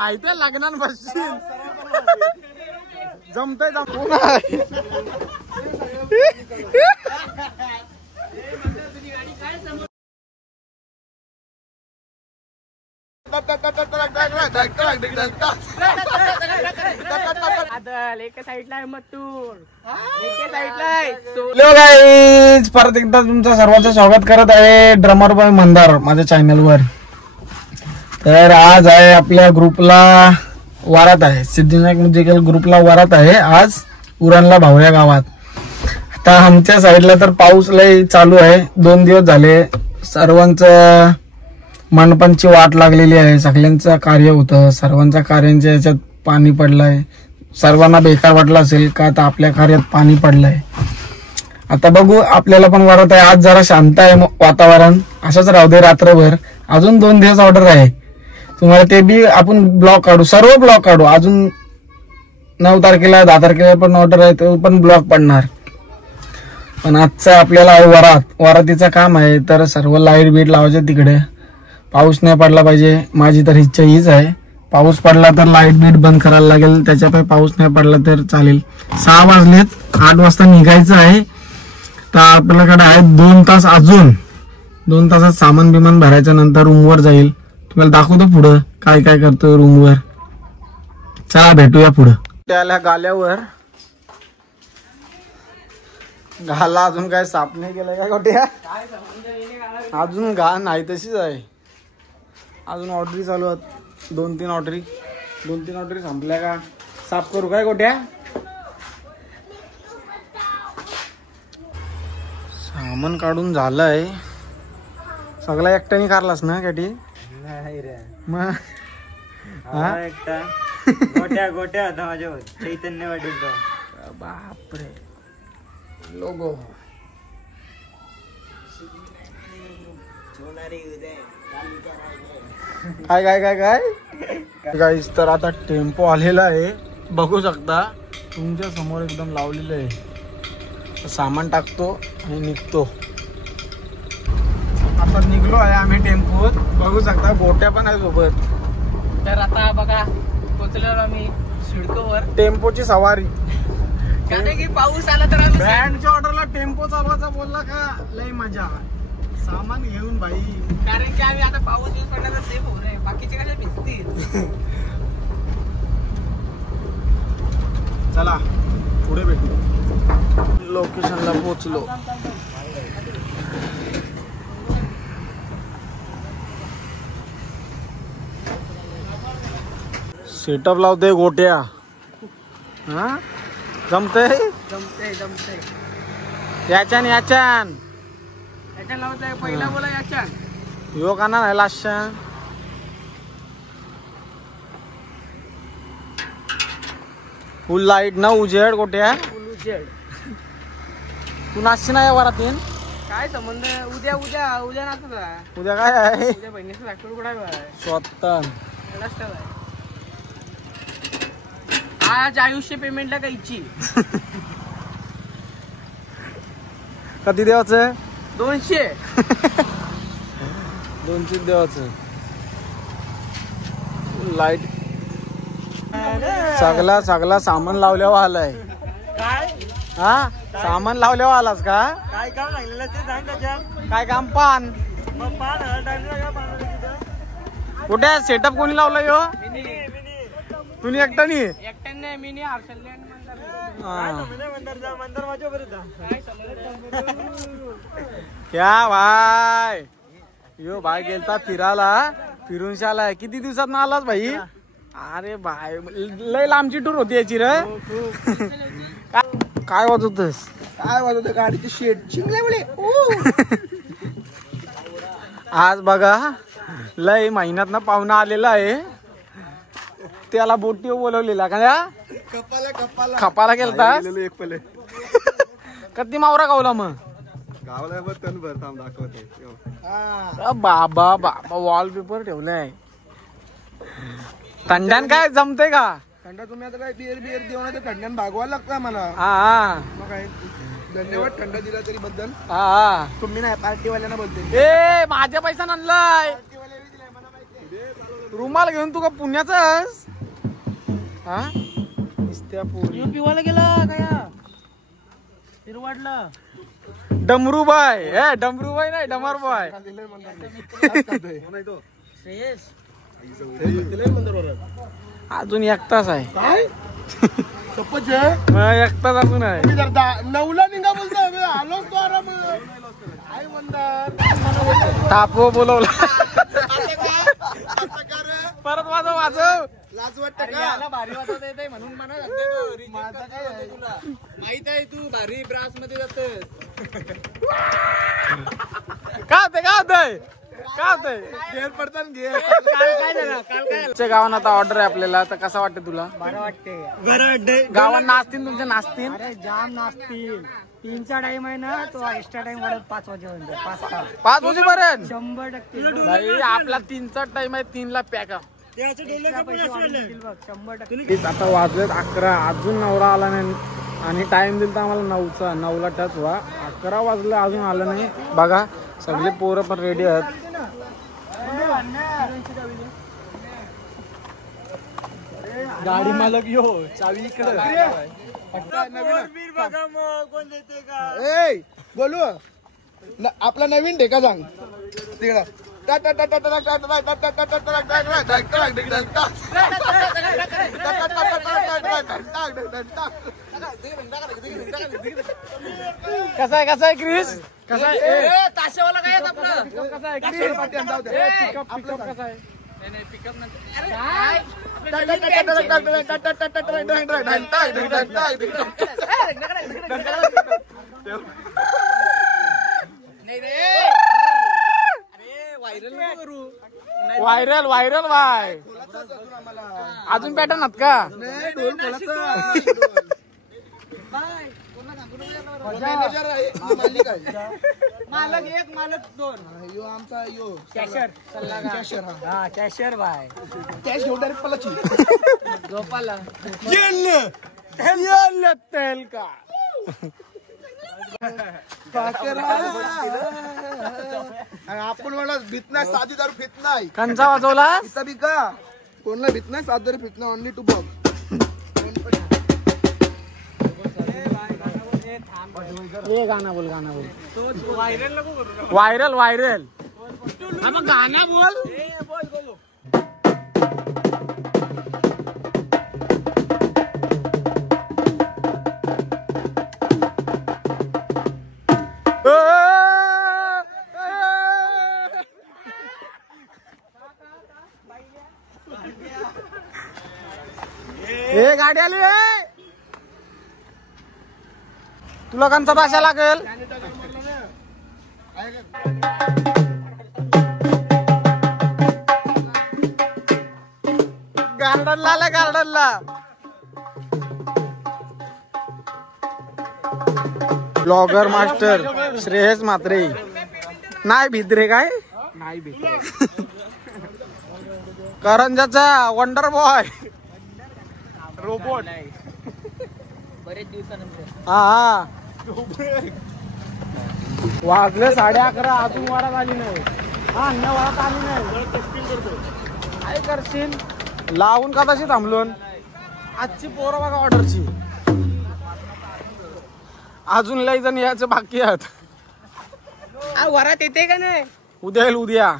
आयत्या लग्नान बसशील जमतय जमून परत एकदा तुमचं सर्वांचं स्वागत करत आहे ड्रमर बॉय मंदार माझ्या चॅनल वर. तर आज आहे आपल्या ग्रुपला वारात आहे, सिद्धिविनायक म्युझिकल ग्रुपला वारात आहे आज उरणला भावऱ्या गावात. आता आमच्या साईडला तर पाऊस लय चालू आहे, 2 दिवस झाले. सर्वांचं मंडपांची वाट लागलेली आहे, सगळ्यांचं कार्य होतं, सर्वांच्या कार्यांच्या याच्यात पाणी पडलंय. सर्वांना बेकार वाटलं असेल का आता आपल्या कार्यात पाणी पडलंय. आता बघू, आपल्याला पण वारत आहे. आज जरा शांत आहे वातावरण, असंच राहू दे रात्रभर. अजून 2 दिवस ऑर्डर आहे तुम्हाला, ते बी आपण ब्लॉक काढू, सर्व ब्लॉक काढू. अजून 9 तारखेला 10 तारखेला पण ऑर्डर आहे, तो पण ब्लॉक पडणार. पण आजचं आपल्याला आहे वरातीचं काम आहे, तर सर्व लाईट बीट लावायचे तिकडे. पाऊस नाही पडला पाहिजे, माझी तर इच्छा हीच आहे. पाऊस पडला तर लाईट बीट बंद करायला लागेल, त्याच्यापैकी पाऊस नाही पडला तर चालेल. 6 वाजलेत, 8 वाजता निघायचं आहे. तर आपल्याकडे आहे 2 तास, अजून 2 तासात सामान बिमान भरायच्या नंतर रूमवर जाईल. तुम्हाला दाखवतो पुढं काय काय करतोय रूमवर. चला भेटूया पुढं. त्याला गाल्यावर घाला अजून काय साफ नाही केलंय का गोट्या? अजून घाण नाही तशीच आहे. अजून ऑर्डरी चालू आहेत, 2-3 ऑर्डरी संपल्या का साफ करू काय गोट्या? सामान काढून झालंय सगळा. एकट्याने काढलास ना कॅटी? नाही रे मग एकटा गोट्या होता माझ्यावर, चैतन्य वाटेल. बापरे लोगो काय काय काय काय गाईस. तर आता टेम्पो आलेला आहे, बघू शकता तुमच्या समोर एकदम लावलेलं आहे. सामान टाकतो आणि निघतो. आता निघलो आहे आम्ही टेम्पोत, बघू शकता गोट्या पण आहे सोबत. तर आता बघा पोचलेलो आम्ही सिडकोवर. टेम्पोची सवारी, कारण की पाऊस आला तर आम्ही बँडच्या ऑर्डरला टेम्पो चालवायचा बोलला का लय मजा. सामान घेऊन भाई, कारण की आम्ही आता पाऊस यूज पडण्याचा सेफ होऊ नये, बाकीचे कशा भिजतील. चला पुढे भेटू. लोकेशनला पोहोचलो. सेटअप लावते गोट्या. हा जमते याच्यान लावताय पहिला बोला याच्या यो का नाही लाशा. फुल लाईट ना उजेड गोट्या. फुल उजेड. तू नाचशी ना या वरातीन? काय संबंध? उद्या नाचता. उद्या काय आहे? उद्या बहिणीचा लाकूड कुठे आहे? स्वतः आज आयुष्य पेमेंटला कायची. कधी द्यायचं? 200 द्यायचं. लाईट सगळा सामान लावल्यावर आलाय. काय हा सामान लावल्यावर आलास का? काय काम लागलेलं ते सांग त्याच्या. काय काम? पान कुठे? सेटअप कोणी लावलाय हो? तुम्ही एकट्यानी? एकट्याने मी नाही, हर्षल क्या भाई यो भाई गेलता फिरायला, फिरून शालाय. किती दिवसात ना आलास भाई? अरे भाई लय लांबची टूर होती याची रे. काय वाजवतस? काय वाजवत? गाडीची शेट चिंगले मुळे. आज बघा लय महिन्यात ना पाहुणा आलेला आहे, त्याला बोटी बोलवलेला का? खपाला गेलता. कधी मावरा गावला मग? बाबा वॉलपेपर ठेवलाय. थंड्यान काय जमते का? थंडा तुम्ही आता काय बिअर देऊ ना, थंड्यान भागवायला लागतं आम्हाला. हा मग काय, धन्यवाद थंडा दिला तरी बद्दल. हा तुम्ही नाही, पार्टीवाल्यांना बोलते. ए माझ्या पैसा आणलाय. रुमाल घेऊन तू का पुण्याचाच हा पिवायला गेला काय तिरवाडला डमरूबाई डमरूबाई नाही डमरबाई अजून एक तास आहे काय एक तास अजून आहे 9ला निघा बोलतो आलोच तो आराम काय म्हणतात तापो बोलवला परत वाजव लाज वाटत का भारी वाजवता येते म्हणून म्हणा तुला माहित आहे तू भारी ब्रास मध्ये जातस काय होतंय घेर पडतात घेर काय झालं काल काय गावात आता ऑर्डर आहे आपल्याला तर कसं वाटतं तुला बरं वाटते गावात नाचतील तुमच्या नाचतील अरे जाम नाचतील 3चा टाइम आहे ना तो एक्स्ट्रा टाइम वाढत 5 वाजेपर्यंत 5 वाजेपर्यंत 100% भाई आपला 3चा टाइम आहे 3ला पॅक आता वाजलेत 11 अजून नवरा आला नाही आणि टाइम दिला तर आम्हाला 9ला टच व्हा 11 वाजले अजून आलं नाही बघा सगळे पोरं पण रेडी आहेत गाडी मालक यो चावी इकडे बोलू आपला नवीन ढेका सांग तिकडा कसा आहे क्रिस कसा आहे ताशेवाला काय आपलं कसा आहे क्रिस पिकअप कसा आहे व्हायरल बाय अजून पॅटर्न आहात का मालक एक मालक 2 यो आमचा यो कॅशियर बाय कॅश घेऊन डायरेक्ट पलाची झोपाला तेल का आपण मला भीत नाही साधी दारू भीत नाही कंचा वाजवला इथं बी का कोणाला भीत नाही साधी दारू भीत नाही ओनली टू बॉब ये गाना बोल व्हायरल मग गाना बोल हे गाडी आली तुला कंचा भाषा लागेल गार्डनला ब्लॉगर मास्टर श्रेयस म्हात्रे नाही भित्रे काय नाही भित्रे करंजाचा वंडर बॉय रोबोट बरेच दिवसानंतर हा वाजले 11:30 अजून वारात आली नाही वारात आली नाही काय करशील लावून का तशी थांबलोन आजची पोरं बघा ऑर्डरची अजून लय जण यायचं बाकी आहेत वरात येते का नाही उद्या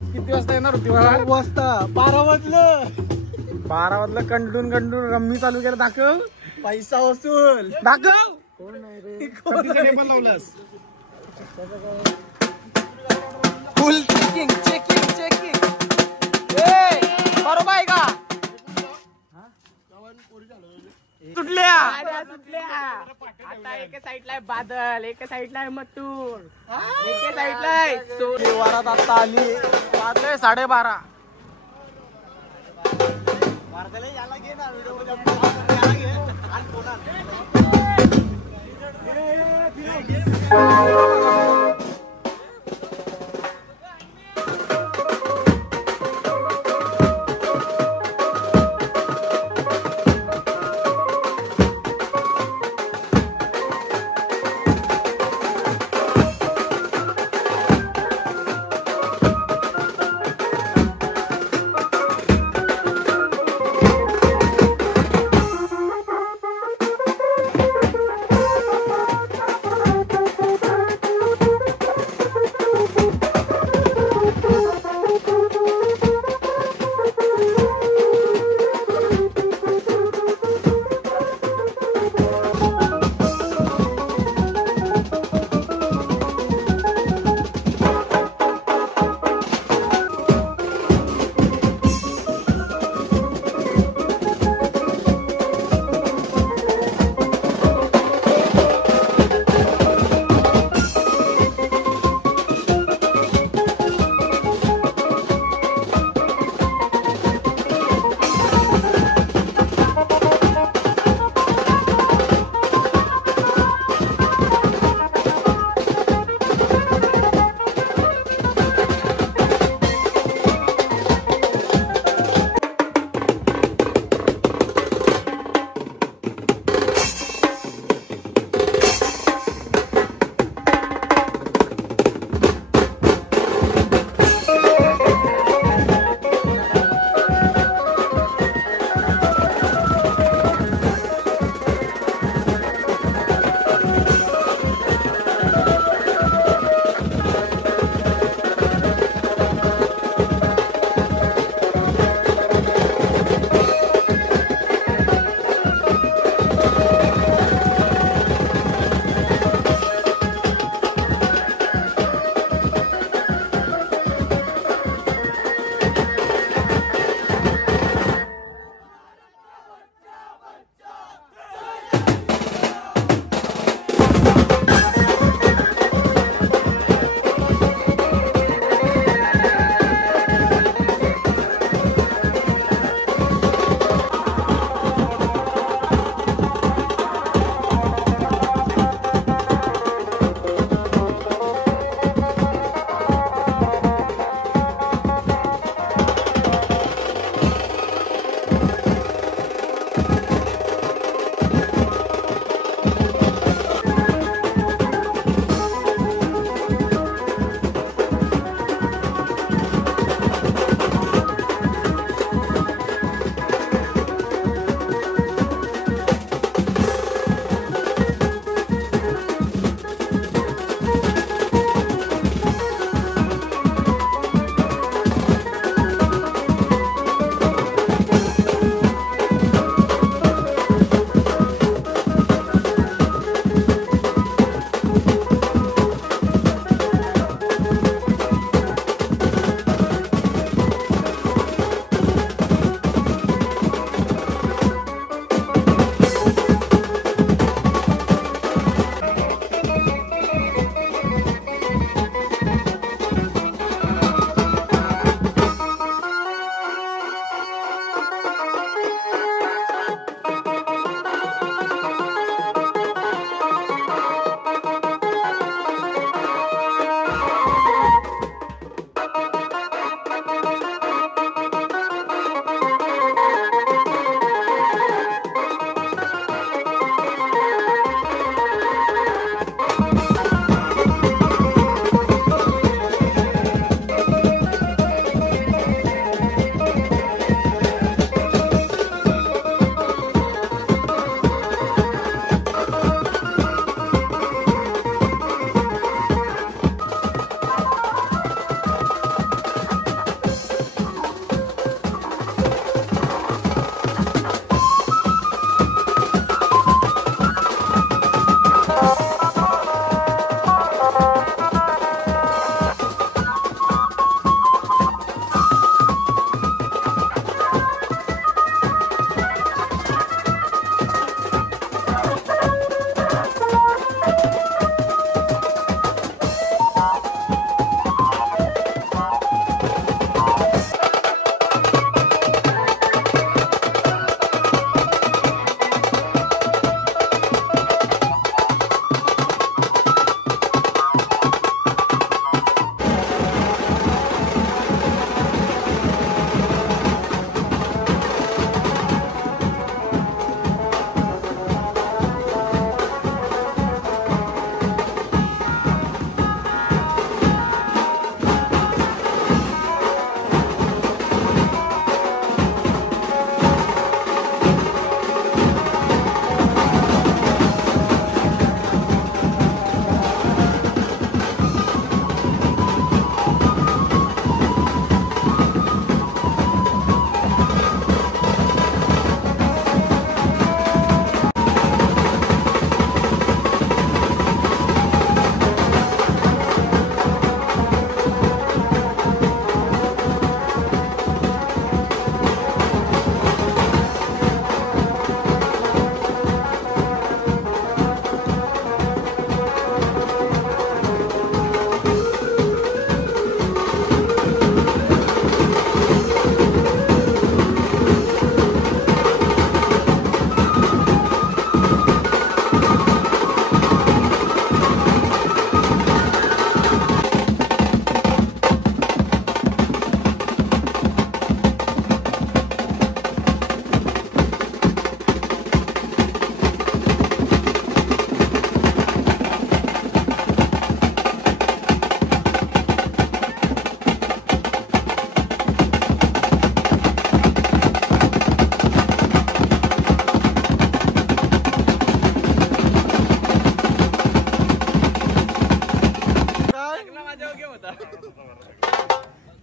किती वाजता येणार होती मला 12 वाजलं 12 वाजलं कंडून रम्मी चालू केलं दाखव पैसा वसूल दाखव कोण नाही रे पण लावलास फुल चेकिंग बरोबर आहे का तुटल्या आता एका साईडला आहे बादल एका साईडला आहे मथुर एका साईडला आहे वारात आता आली वाजले 12:30 1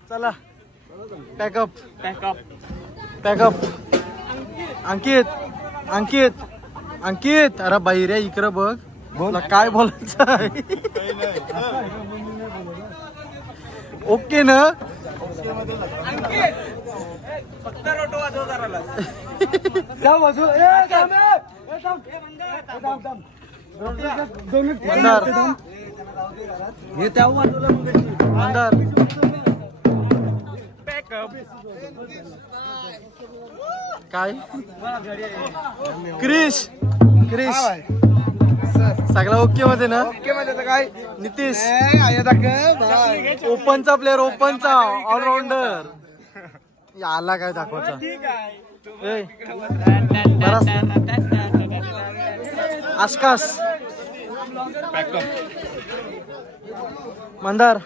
चला पॅकअप पॅकअप. पॅकअप. अंकित अंकित अंकित अरे बाई रे इकडं बघ. बोला काय बोलायचं आहे. ओके ना. फक्त रोटो वाजव करायला. मंदार पॅकअप. काय क्रिश क्रिश सगळा ओके मध्ये ना. ओके मध्ये काय नितीश भाई ओपनचा प्लेअर ओपनचा ऑलराऊंडर आला काय दाखवायचा. ए, आस्कास मंदार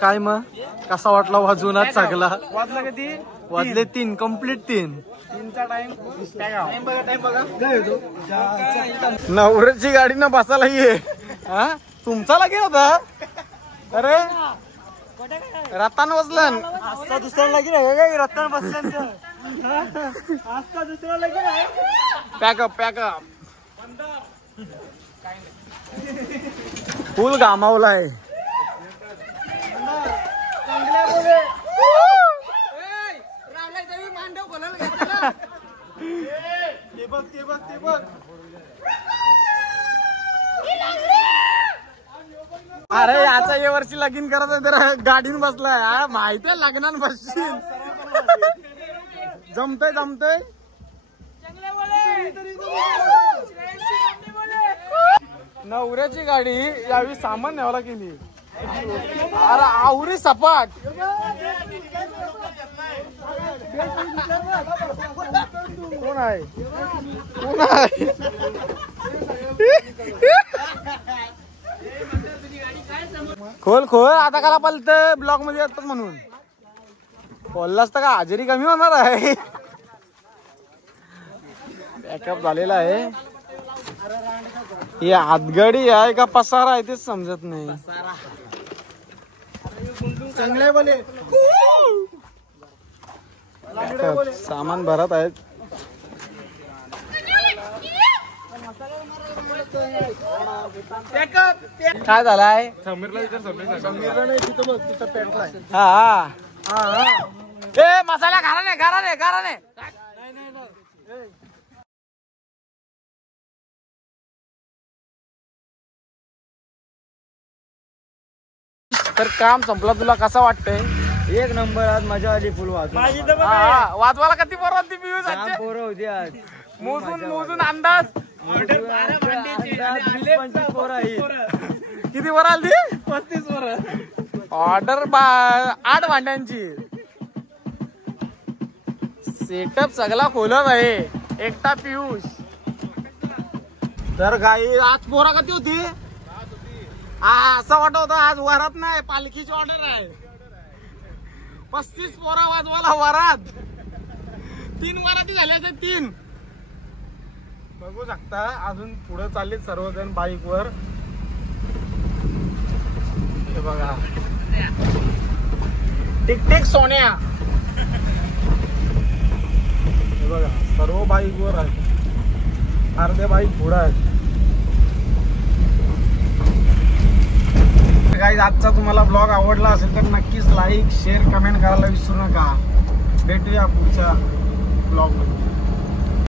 काय मग कसा वाटला वाजून आज सगळा. वाजला कधी वाजले 3 कम्प्लीट 3. 3चा टाइम. टाइम बघा. नवऱ्याची गाडी न बसायला ये. हा तुमचा लागेल होता. अरे रत्तान बसलन आजचा दुसरा लागेल रत्न बसल्यानंतर. आजचा दुसरा लागेल. पॅकअप पॅकअप फुल घामावलाय. अरे याचा या वर्षी लगीन करायचं तर गाडीन बसलाय. हा माहिती आहे लग्नान बसशील. जमतय जमतय. नवऱ्याची गाडी यावेळी सामान न्यावला केली. अरे आवरी सपाट. कोण आहे कोण आहे. खोल खोल आता करा पलत ब्लॉक मध्ये येतात म्हणून. खोललास तर का हजेरी कमी होणार आहे. बॅकअप झालेला आहे. ही हातगाडी आहे का पसारा आहे तेच समजत नाही. चांगले बोले बॅकअप सामान भरत आहेत. काय झालाय समीरला नाही तिथं बघ तिथं पेटलाय. हा हा ए मसाला घराने घराने घराने. तर काम संपलं. तुला कसं वाटतंय. एक नंबर. आज मजा आली फुल वाजून. वाजवाला किती पोरं होती पियूष आजचे? पोरं होती आज. मोजून मोजून अंदाज 20-25 पोरं आहेत. किती वर आली. 35 पोरं. ऑर्डर 8 भांड्यांची. सेटअप सगळा खोलत आहे. एकटा पियुष. तर गाई आज पोरा कधी होती. असं वाटत होतं आज वरात नाही पालखीची ऑर्डर आहे. 35 पोरा वाजवाला वरात. 3 वराती झाल्या 3. बघू शकता अजून पुढे चालले सर्वजण बाईक वर. हे बघा टिक टिक सोन्या. हे बघा सर्व बाईक वर आहेत. अर्धे बाईक पुढे आहेत. गाईज आजचा तुम्हाला ब्लॉग आवडला असेल तर नक्कीच लाईक शेअर कमेंट करायला विसरू नका. भेटूया पुढच्या ब्लॉग मध्ये.